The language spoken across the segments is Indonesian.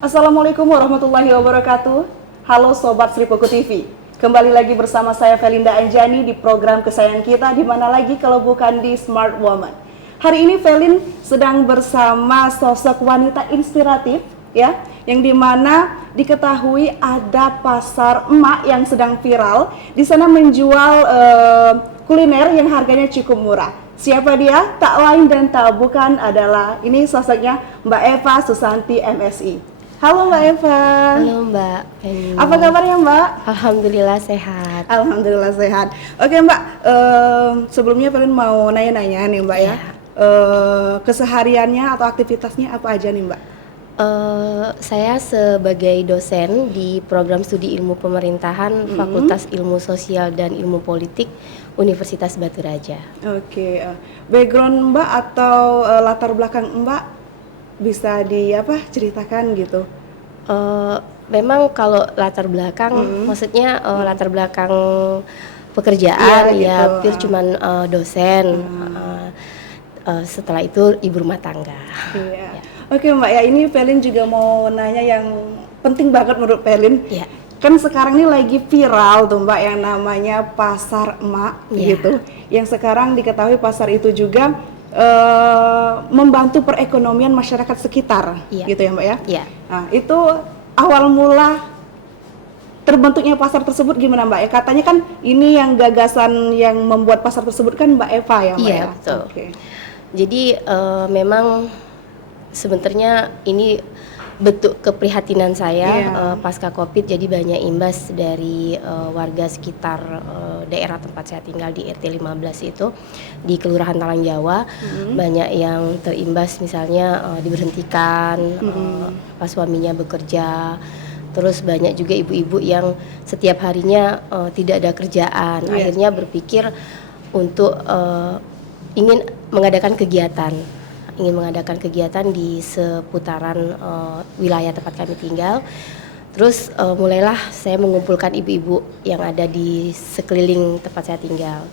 Assalamualaikum warahmatullahi wabarakatuh. Halo Sobat Sri Poko TV. Kembali lagi bersama saya Felinda Anjani di program kesayangan kita, di mana lagi kalau bukan di Smart Woman. Hari ini Felin sedang bersama sosok wanita inspiratif ya, yang dimana diketahui ada pasar emak yang sedang viral. Di sana menjual kuliner yang harganya cukup murah. Siapa dia? Tak lain dan tak bukan adalah ini sosoknya Mbak Eva Susanti MSI. Halo Mbak Eva. Halo Mbak Penny. Apa kabarnya Mbak? Alhamdulillah sehat. Alhamdulillah sehat. Oke Mbak, sebelumnya Felin mau nanya-nanya nih Mbak ya. Kesehariannya atau aktivitasnya apa aja nih Mbak? Saya sebagai dosen di program studi ilmu pemerintahan Fakultas Ilmu Sosial dan Ilmu Politik Universitas Batu Raja. Oke, background Mbak atau latar belakang Mbak bisa ceritakan gitu? Memang kalau latar belakang, maksudnya latar belakang pekerjaan ya, gitu. pure cuman dosen. Setelah itu ibu rumah tangga. Iya. Ya. Oke Mbak ya, ini Felin juga mau nanya yang penting banget menurut Felin. Ya. Kan sekarang ini lagi viral tuh Mbak yang namanya pasar emak gitu. Yang sekarang diketahui pasar itu juga membantu perekonomian masyarakat sekitar, gitu ya Mbak ya. Ya. Nah, itu awal mula terbentuknya pasar tersebut gimana Mbak ya? Katanya kan ini yang gagasan yang membuat pasar tersebut kan Mbak Eva ya Mbak Iya, ya? betul. Oke. Jadi memang sebenarnya ini bentuk keprihatinan saya pasca Covid, jadi banyak imbas dari warga sekitar daerah tempat saya tinggal di RT 15 itu di Kelurahan Talang Jawa. Banyak yang terimbas, misalnya diberhentikan pas suaminya bekerja. Terus banyak juga ibu-ibu yang setiap harinya tidak ada kerjaan, akhirnya berpikir untuk ingin mengadakan kegiatan di seputaran wilayah tempat kami tinggal. Terus mulailah saya mengumpulkan ibu-ibu yang ada di sekeliling tempat saya tinggal.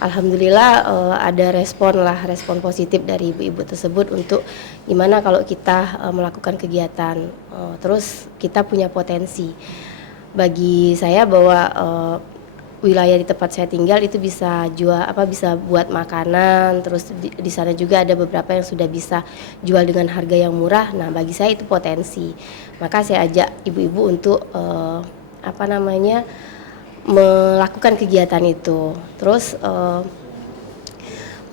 Alhamdulillah ada respon positif dari ibu-ibu tersebut untuk gimana kalau kita melakukan kegiatan. Terus kita punya potensi. Bagi saya bahwa wilayah di tempat saya tinggal itu bisa bisa buat makanan, terus di sana juga ada beberapa yang sudah bisa jual dengan harga yang murah. Nah, bagi saya itu potensi. Maka saya ajak ibu-ibu untuk melakukan kegiatan itu. Terus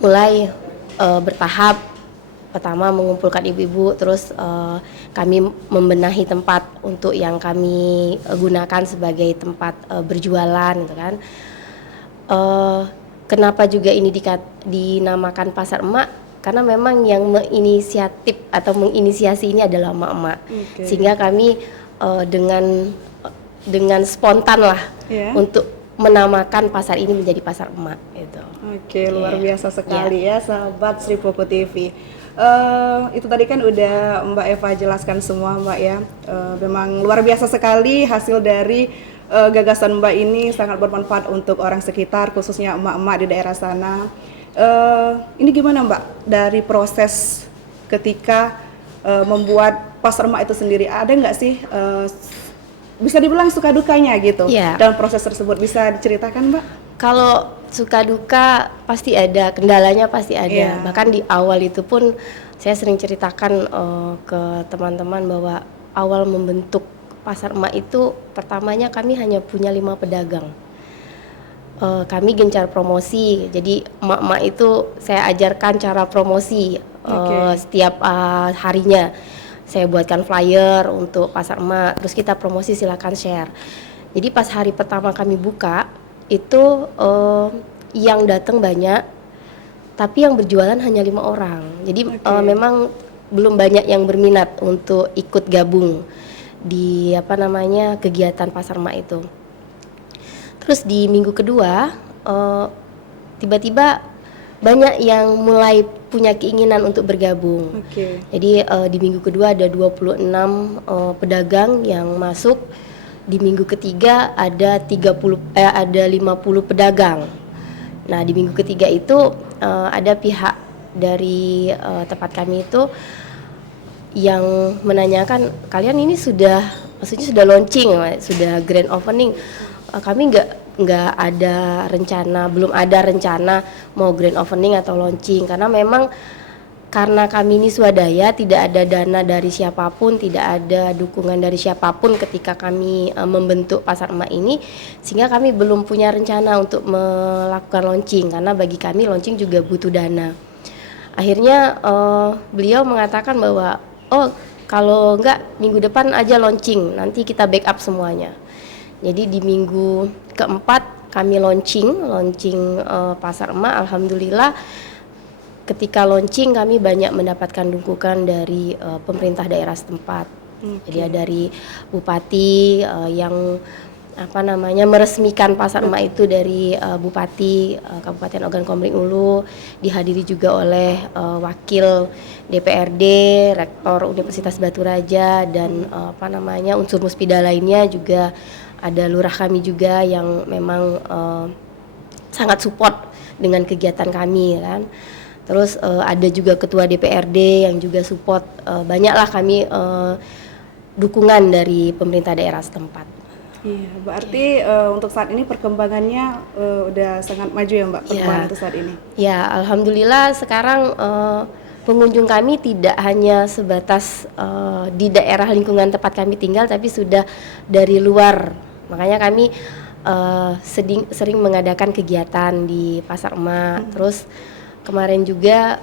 mulai bertahap. Pertama mengumpulkan ibu-ibu, terus kami membenahi tempat untuk yang kami gunakan sebagai tempat berjualan gitu kan. Kenapa juga ini dinamakan pasar emak? Karena memang yang menginisiatif atau menginisiasi ini adalah emak-emak. Sehingga kami dengan spontan lah untuk menamakan pasar ini menjadi pasar emak gitu. Oke, luar biasa sekali ya sahabat Sri Poko TV. Itu tadi kan udah Mbak Eva jelaskan semua Mbak ya. Memang luar biasa sekali hasil dari gagasan Mbak ini, sangat bermanfaat untuk orang sekitar, khususnya emak-emak di daerah sana. Ini gimana Mbak dari proses ketika membuat pasar emak itu sendiri? Ada nggak sih bisa dibilang suka dukanya gitu dalam proses tersebut? Bisa diceritakan Mbak? Kalau suka duka pasti ada, kendalanya pasti ada. Bahkan di awal itu pun saya sering ceritakan ke teman-teman bahwa awal membentuk pasar emak itu pertamanya kami hanya punya 5 pedagang. Kami gencar promosi, jadi emak-emak itu saya ajarkan cara promosi setiap harinya. Saya buatkan flyer untuk pasar emak, terus kita promosi, silakan share. Jadi pas hari pertama kami buka itu yang datang banyak, tapi yang berjualan hanya 5 orang. Jadi memang belum banyak yang berminat untuk ikut gabung di kegiatan pasar emak itu. Terus di minggu kedua tiba-tiba banyak yang mulai punya keinginan untuk bergabung. Jadi di minggu kedua ada 26 pedagang yang masuk. Di minggu ketiga ada 50 pedagang. Nah, di minggu ketiga itu ada pihak dari tempat kami itu yang menanyakan, kalian ini maksudnya sudah launching, sudah grand opening. Kami nggak ada rencana, belum ada rencana mau grand opening atau launching, karena kami ini swadaya, tidak ada dana dari siapapun, tidak ada dukungan dari siapapun ketika kami membentuk Pasar Emak ini, sehingga kami belum punya rencana untuk melakukan launching, karena bagi kami launching juga butuh dana. Akhirnya beliau mengatakan bahwa kalau enggak minggu depan aja launching, nanti kita backup semuanya. Jadi di minggu keempat kami launching Pasar Emak. Alhamdulillah ketika launching kami banyak mendapatkan dukungan dari pemerintah daerah setempat. Jadi dari bupati yang meresmikan Pasar Emak itu, dari Bupati Kabupaten Ogan Komering Ulu, dihadiri juga oleh wakil DPRD, Rektor Universitas Batu Raja, dan unsur muspida lainnya, juga ada lurah kami juga yang memang sangat support dengan kegiatan kami kan. Terus ada juga ketua DPRD yang juga support, banyaklah kami dukungan dari pemerintah daerah setempat. Iya, berarti untuk saat ini perkembangannya udah sangat maju ya Mbak, perkembangan untuk saat ini. Ya, alhamdulillah sekarang pengunjung kami tidak hanya sebatas di daerah lingkungan tempat kami tinggal, tapi sudah dari luar. Makanya kami sering mengadakan kegiatan di Pasar Emak. Terus kemarin juga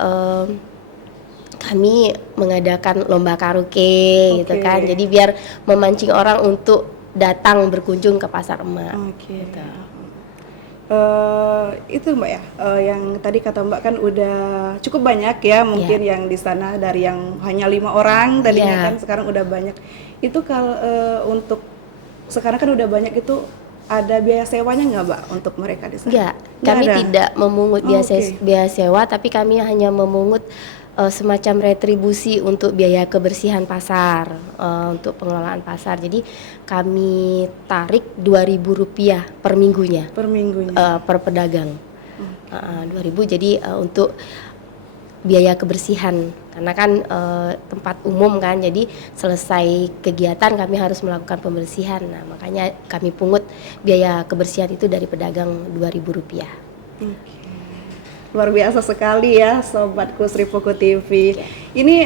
kami mengadakan lomba karaoke gitu kan. Jadi biar memancing orang untuk datang berkunjung ke Pasar Emak. Gitu. Itu Mbak ya, yang tadi kata Mbak kan udah cukup banyak ya mungkin yang di sana, dari yang hanya 5 orang tadinya kan sekarang udah banyak. Itu kalau untuk sekarang kan udah banyak, itu ada biaya sewanya nggak Mbak untuk mereka di sana? Enggak, kami tidak memungut biaya sewa, tapi kami hanya memungut semacam retribusi untuk biaya kebersihan pasar, untuk pengelolaan pasar. Jadi kami tarik Rp2.000 per minggunya. Per minggunya? Per pedagang. 2.000, jadi untuk biaya kebersihan, karena kan tempat umum kan, jadi selesai kegiatan kami harus melakukan pembersihan. Nah, makanya kami pungut biaya kebersihan itu dari pedagang Rp2.000. Luar biasa sekali ya sobatku Sri Poko TV. Ini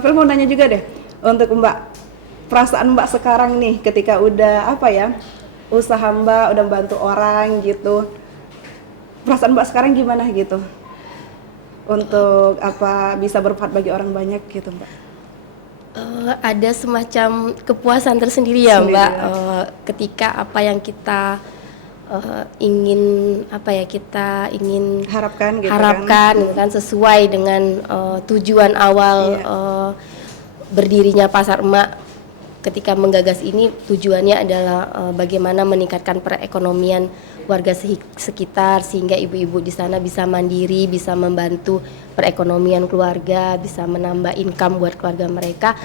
Phil mau nanya juga deh untuk Mbak, perasaan Mbak sekarang nih ketika udah usaha Mbak udah bantu orang gitu, perasaan Mbak sekarang gimana gitu? Untuk bisa bermanfaat bagi orang banyak gitu Mbak? Ada semacam kepuasan tersendiri ya Mbak, ketika apa yang kita ingin harapkan gitu kan sesuai dengan tujuan awal berdirinya Pasar Emak. Ketika menggagas ini, tujuannya adalah bagaimana meningkatkan perekonomian warga sekitar, sehingga ibu-ibu di sana bisa mandiri, bisa membantu perekonomian keluarga, bisa menambah income buat keluarga mereka.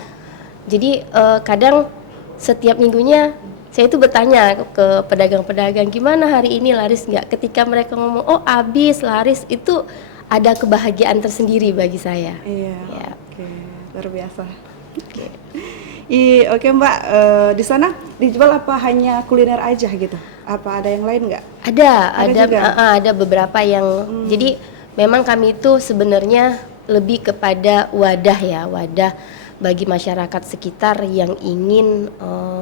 Jadi kadang setiap minggunya saya itu bertanya ke pedagang-pedagang, gimana hari ini laris nggak? Ketika mereka ngomong, habis laris, itu ada kebahagiaan tersendiri bagi saya. Iya. Ya. Oke, luar biasa. Oke Mbak, di sana dijual apa hanya kuliner aja gitu? Apa ada yang lain nggak? Ada beberapa yang jadi memang kami itu sebenarnya lebih kepada wadah bagi masyarakat sekitar yang ingin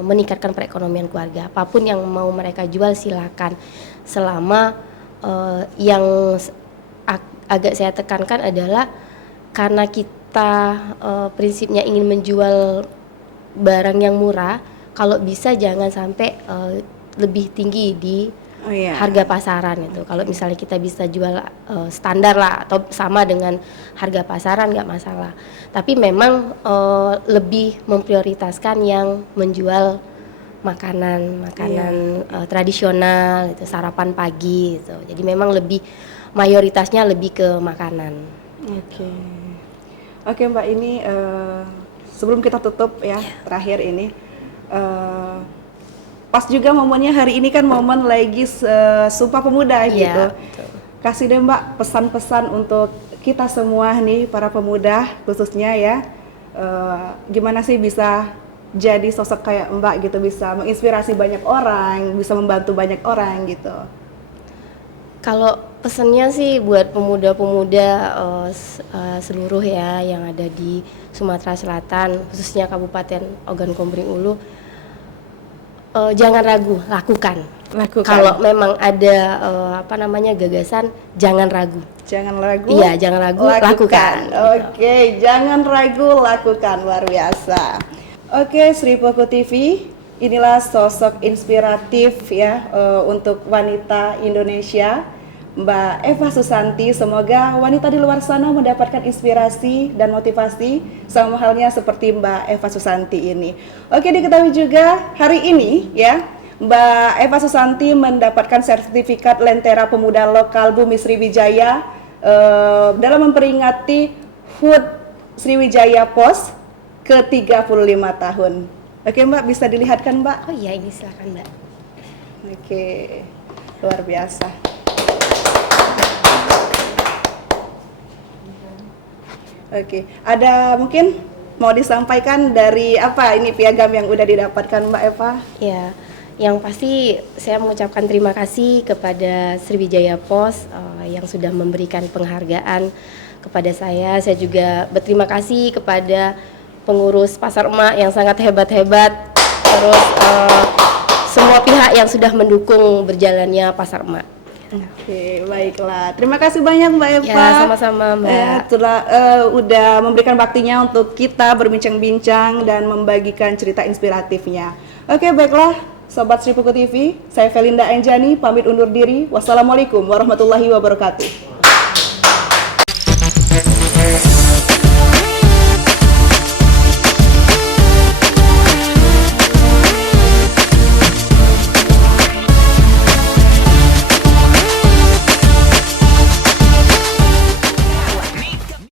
meningkatkan perekonomian keluarga. Apapun yang mau mereka jual silakan, selama yang agak saya tekankan adalah karena kita prinsipnya ingin menjual barang yang murah, kalau bisa jangan sampai lebih tinggi di harga pasaran itu. Kalau misalnya kita bisa jual standar lah atau sama dengan harga pasaran nggak masalah. Tapi memang lebih memprioritaskan yang menjual makanan tradisional, itu sarapan pagi gitu. Jadi memang mayoritasnya lebih ke makanan. Oke Mbak, ini sebelum kita tutup ya, terakhir ini pas juga momennya hari ini kan momen lagi Sumpah Pemuda gitu. Betul. Kasih deh Mbak pesan-pesan untuk kita semua nih, para pemuda khususnya ya, gimana sih bisa jadi sosok kayak Mbak gitu, bisa menginspirasi banyak orang, bisa membantu banyak orang gitu. Kalau pesannya sih buat pemuda-pemuda seluruh ya yang ada di Sumatera Selatan, khususnya Kabupaten Ogan Komering Ulu, jangan ragu, lakukan. Kalau memang ada gagasan, jangan ragu. Jangan ragu. Iya, jangan ragu, lakukan. Oke, jangan ragu, lakukan. Luar biasa. Oke, Sri Poko TV, inilah sosok inspiratif ya untuk wanita Indonesia, Mbak Eva Susanti. Semoga wanita di luar sana mendapatkan inspirasi dan motivasi sama halnya seperti Mbak Eva Susanti ini. Oke, diketahui juga hari ini ya, Mbak Eva Susanti mendapatkan sertifikat Lentera Pemuda Lokal Bumi Sriwijaya dalam memperingati HUT Sriwijaya Pos ke-35 tahun. Oke Mbak, bisa dilihatkan Mbak? Oh iya, ini silakan Mbak. Oke, luar biasa. Oke, ada mungkin mau disampaikan dari apa ini piagam yang udah didapatkan Mbak Eva? Ya, yang pasti saya mengucapkan terima kasih kepada Sriwijaya Pos yang sudah memberikan penghargaan kepada saya. Saya juga berterima kasih kepada pengurus Pasar Emak yang sangat hebat-hebat, terus semua pihak yang sudah mendukung berjalannya Pasar Emak. Oke, baiklah. Terima kasih banyak Mbak Eva. Ya, sama-sama Mbak. Udah memberikan baktinya untuk kita berbincang-bincang dan membagikan cerita inspiratifnya. Oke, baiklah. Sobat Sri Poko TV, saya Felinda Anjani pamit undur diri. Wassalamualaikum warahmatullahi wabarakatuh.